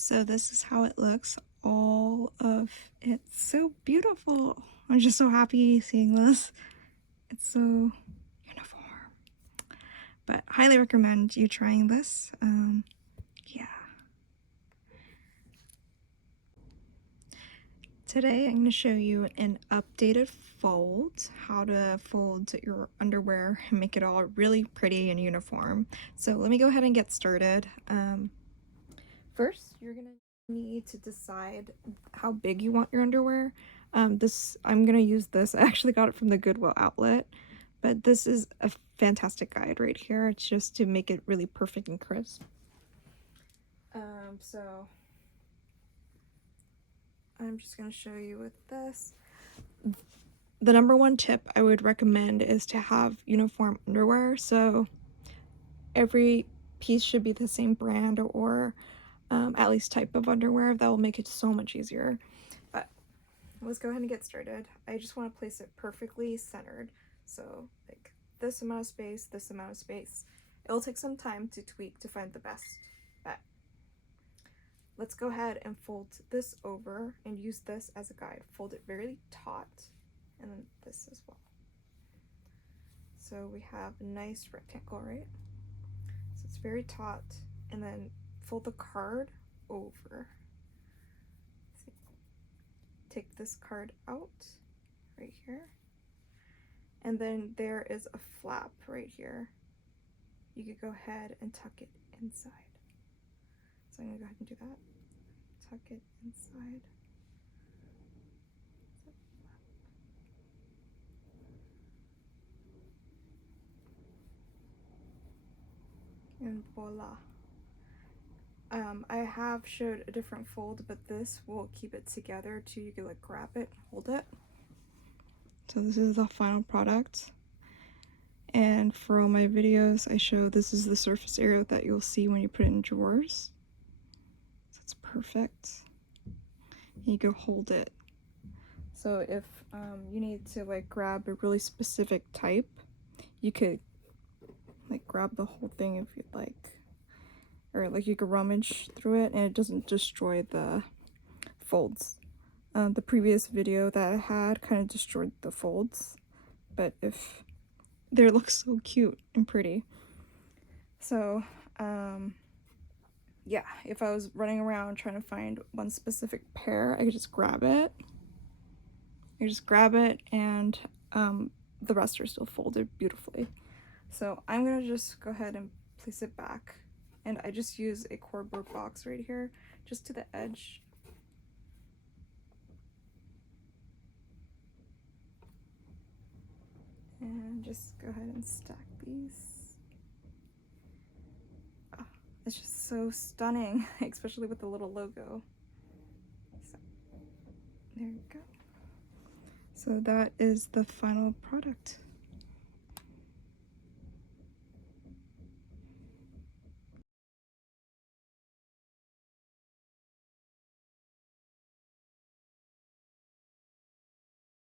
So this is how it looks. All of it's so beautiful. I'm just so happy seeing this. It's so uniform. But highly recommend you trying this. Yeah. Today I'm going to show you an updated fold, how to fold your underwear and make it all really pretty and uniform. So let me go ahead and get started. First, you're going to need to decide how big you want your underwear. I'm going to use this. I actually got it from the Goodwill outlet, but this is a fantastic guide right here. It's just to make it really perfect and crisp. So I'm just going to show you with this. The number one tip I would recommend is to have uniform underwear. So every piece should be the same brand or at least type of underwear. That will make it so much easier. But let's go ahead and get started. I just want to place it perfectly centered. So like this amount of space, this amount of space. It'll take some time to tweak to find the best bet. Let's go ahead and fold this over and use this as a guide. Fold it very taut, and then this as well. So we have a nice rectangle, right? So it's very taut, and then fold the card over. See? Take this card out right here, and then there is a flap right here. You could go ahead and tuck it inside. So I'm gonna go ahead and do that. Tuck it inside. And voila. I have showed a different fold, but this will keep it together too. You can like grab it, hold it. So this is the final product. And for all my videos, I show this is the surface area that you'll see when you put it in drawers. So it's perfect. And you can hold it. So if you need to like grab a really specific type, you could like grab the whole thing if you'd like. Or like you could rummage through it and it doesn't destroy the folds. The previous video that I had kind of destroyed the folds, but if they look so cute and pretty. So yeah, if I was running around trying to find one specific pair, I could just grab it. And the rest are still folded beautifully. So I'm gonna just go ahead and place it back, and I just use a cardboard box right here just to the edge. And just go ahead and stack these. Oh, it's just so stunning, especially with the little logo. So, there you go. So that is the final product.